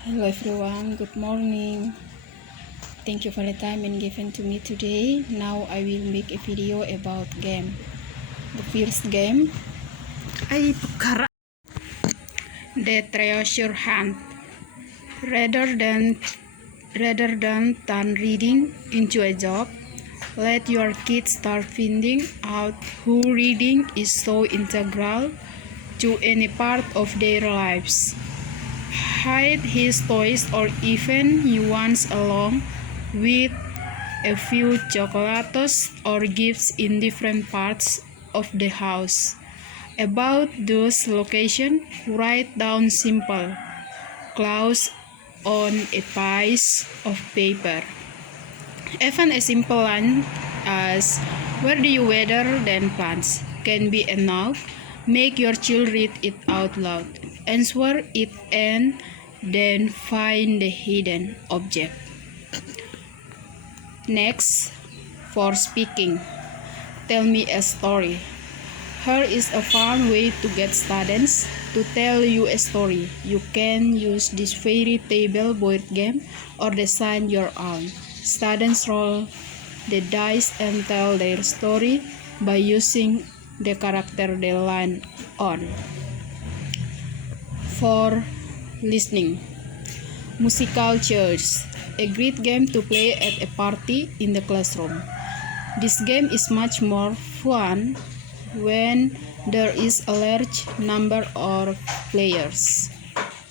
Hello everyone, good morning. Thank you for the time and given to me today. Now I will make a video about game. The first game, the treasure hunt. Rather than turn reading into a job, let your kids start finding out who reading is so integral to any part of their lives. Hide his toys or even new ones along with a few chocolates or gifts in different parts of the house. About those locations, write down simple clues on a piece of paper. Even a simple line as "Where do you weather than plants?" can be enough. Make your child read it out loud, answer it, and then find the hidden object. Next, for speaking, tell me a story. Here is a fun way to get students to tell you a story. You can use this fairy tale board game or design your own. Students roll the dice and tell their story by using the character they land on. For listening, musical chairs, a great game to play at a party in the classroom. This game is much more fun when there is a large number of players.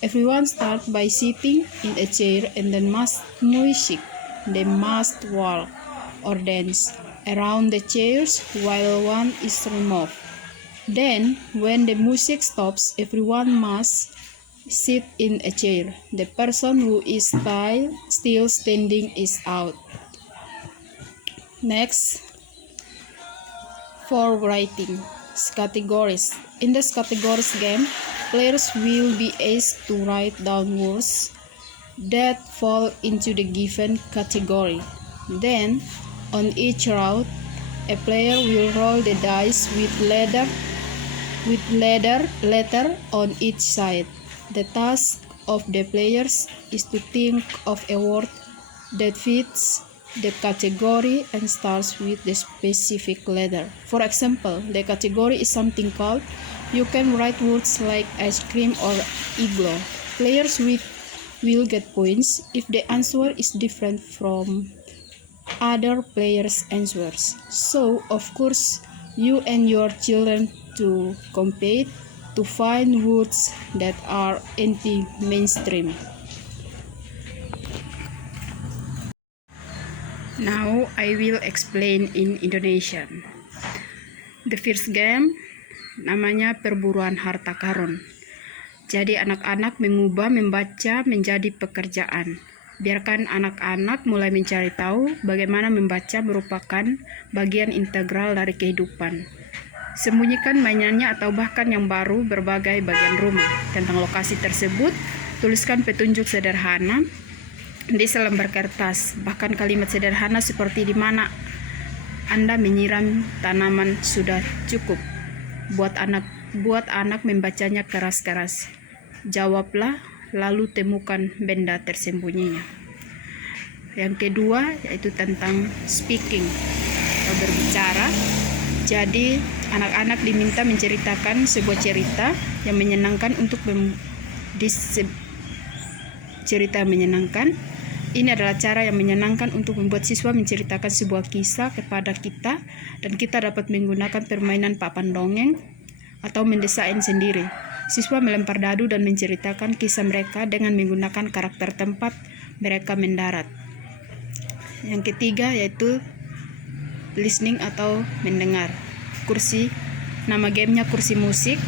Everyone starts by sitting in a chair and then music. They must walk or dance around the chairs while one is removed. Then, when the music stops, everyone must sit in a chair. The person who is still standing is out. Next, for writing categories. In this categories game, players will be asked to write down words that fall into the given category. Then, on each round, a player will roll the dice with letter on each side. The task of the players is to think of a word that fits the category and starts with the specific letter. For example, the category is something called. You can write words like ice cream or igloo. Players will get points if the answer is different from other players' answers. So, of course, you and your children to compete to find words that are anti-mainstream. Now I will explain in Indonesian. The first game namanya perburuan harta karun. Jadi anak-anak mengubah membaca menjadi pekerjaan. Biarkan anak-anak mulai mencari tahu bagaimana membaca merupakan bagian integral dari kehidupan. Sembunyikan mainannya atau bahkan yang baru berbagai bagian rumah. Tentang lokasi tersebut, tuliskan petunjuk sederhana di selembar kertas. Bahkan kalimat sederhana seperti di mana Anda menyiram tanaman sudah cukup. Buat anak membacanya keras-keras. Jawablah, lalu temukan benda tersembunyinya. Yang kedua yaitu tentang speaking atau berbicara. Jadi anak-anak diminta menceritakan sebuah cerita yang menyenangkan untuk cerita menyenangkan. Ini adalah cara yang menyenangkan untuk membuat siswa menceritakan sebuah kisah kepada kita, dan kita dapat menggunakan permainan papan dongeng atau mendesain sendiri. Siswa melempar dadu dan menceritakan kisah mereka dengan menggunakan karakter tempat mereka mendarat. Yang ketiga yaitu listening atau mendengar. Nama gamenya kursi musik.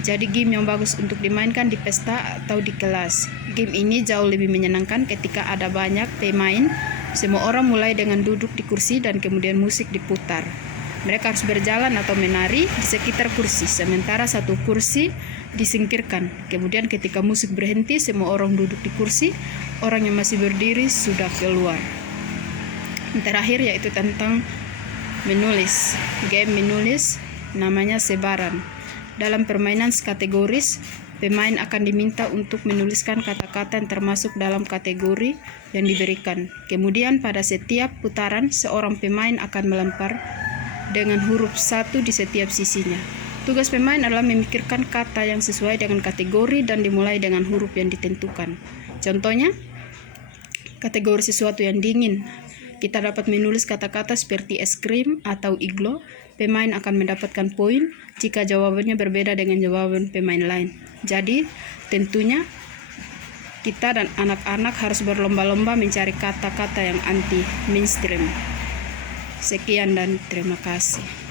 Jadi game yang bagus untuk dimainkan di pesta atau di kelas. Game ini jauh lebih menyenangkan ketika ada banyak pemain. Semua orang mulai dengan duduk di kursi dan kemudian musik diputar. Mereka harus berjalan atau menari di sekitar kursi, sementara satu kursi disingkirkan. Kemudian ketika musik berhenti, semua orang duduk di kursi, orang yang masih berdiri sudah keluar. Yang terakhir yaitu tentang menulis. Game menulis namanya sebaran. Dalam permainan kategoris, Pemain akan diminta untuk menuliskan kata-kata yang termasuk dalam kategori yang diberikan. Kemudian pada setiap putaran, seorang pemain akan melempar dengan huruf 1 di setiap sisinya. Tugas pemain adalah memikirkan kata yang sesuai dengan kategori dan dimulai dengan huruf yang ditentukan. Contohnya, kategori sesuatu yang dingin. Kita dapat menulis kata-kata seperti es krim atau iglo. Pemain akan mendapatkan poin jika jawabannya berbeda dengan jawaban pemain lain. Jadi, tentunya kita dan anak-anak harus berlomba-lomba mencari kata-kata yang anti mainstream. Sekian dan terima kasih.